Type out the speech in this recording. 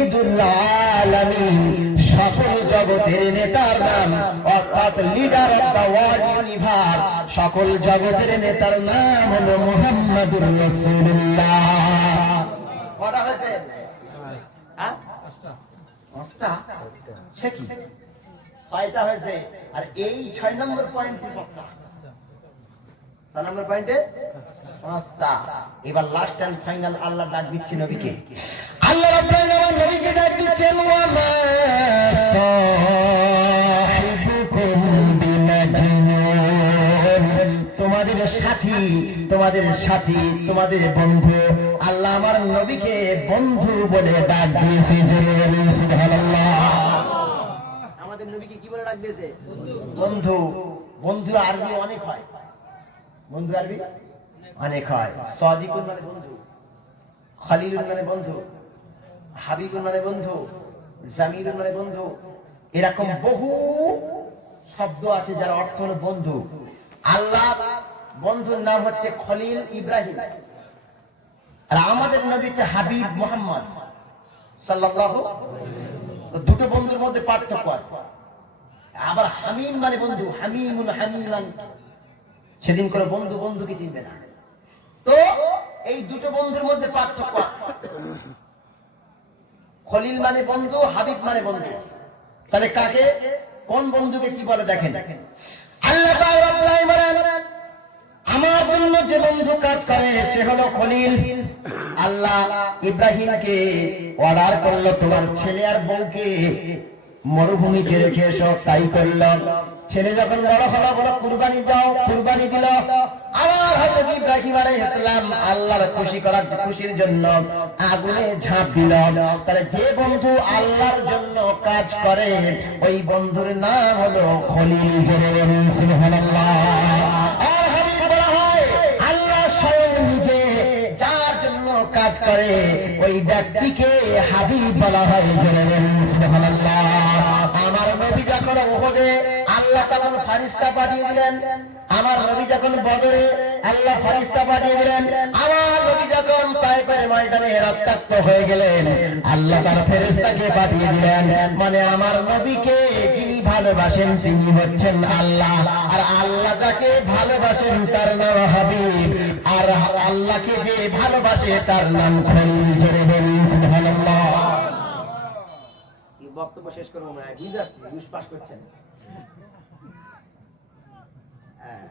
ঈদুল আলামিন, সকল জগতের নেতার নাম, অর্থাৎ leader of the world universe, সকল জগতের নেতার নাম হলো মুহাম্মাদুর রাসূলুল্লাহ। কটা হয়েছে? হ্যাঁ, পাঁচটা। সে কি, ছয়টা হয়েছে। আর এই 6 নম্বর পয়েন্টে পাঁচটা, 6 নম্বর পয়েন্টে পাঁচটা। এবার লাস্ট এন্ড ফাইনাল আল্লাহ ডাক দিচ্ছে নবীকে। আল্লাহ রাব্বুল আলামিন নবীকে ডাক দিচ্ছেন, ওয়া মা সাহিবুকুম বিমাজনুন, তোমাদের সাথী, তোমাদের সাথী, তোমাদের বন্ধু। আল্লাহ আমার নবীকে বন্ধু বলে ডাক দিয়েছে। জোরে বলুন সুবহানাল্লাহ। আমাদের নবীকে কি বলে ডাক দিয়েছে? বন্ধু। বন্ধু আরবি অনেক হয়, বন্ধু আরবি অনেক হয়। সাদিকুন মানে বন্ধু, খলিলুন মানে বন্ধু, হাবিবুন মানে বন্ধু, জামিলুন মানে বন্ধু। এরকম বহু শব্দ আছে যার অর্থ হলো বন্ধু। আল্লাহ বন্ধুর নাম হচ্ছে খলিল ইব্রাহিম, আর আমাদের নবী হচ্ছে হাবিব মুহাম্মদ সাল্লাল্লাহু। দুটো বন্ধুর মধ্যে পার্থক্য আছে। আবার হামিম মানে বন্ধু, হামিমুন হামিমান, সেদিন করে বন্ধু বন্ধুকে চিনবে না। তো এই দুটো বন্ধুর মধ্যে পার্থক্য আছে। খলিল মানে বন্ধু, হাবিব মানে বন্ধু। তাহলে কাকে, কোন বন্ধুকে কি বলে দেখেন। আল্লাহ তাআলা বলেন, আমার জন্য যে বন্ধু কাজ করে সে হলো খলিল। আল্লাহ ইব্রাহিমকে অর্ডার করলো, তোমার ছেলে আর বউকে মরুভূমিতে রেখে এসো, তাই করলো। ছেলে যখন বড় হলো, বড় কুরবানি দাও, কুরবানি দিল। আবার হযরত ইব্রাহিম আলাইহিস সালাম আল্লাহর খুশি করার, খুশির জন্য আগুনে ঝাঁপ দিল। তাহলে যে বন্ধু আল্লাহর জন্য কাজ করে ওই বন্ধুর নাম হলো খলিল। জোরে বলুন সুবহানাল্লাহ। আর হাবিব বলা হয় আল্লাহ স্বয়ং নিজে যার জন্য কাজ করে ওই ব্যক্তিকে হাবিব বলা হয়। জোরে বলুন সুবহানাল্লাহ। আমার নবী যখন উহুদে আল্লাহ তখন ফারিস্তা পাঠিয়ে দিলেন, আমার নবী যখন বদরে আল্লাহ ফারিস্তা পাঠিয়ে দিলেন, আমার নবী যখন তায়েফের ময়দানে রক্তাক্ত হয়ে গেলেন আল্লাহ তার ফেরেশতাকে পাঠিয়ে দিলেন। মানে আমার নবীকে যিনি ভালোবাসেন তিনি হচ্ছেন আল্লাহ, আর আল্লাহ যাকে ভালোবাসেন তার নাম হাবিব, আর আল্লাহকে যে ভালোবাসে তার নাম খলিল। জোরে বলুন সুবহানাল্লাহ। এই বক্তব্য শেষ করব না, বুঝতে পারছি, বুঝ পাস করছেন। হ্যাঁ।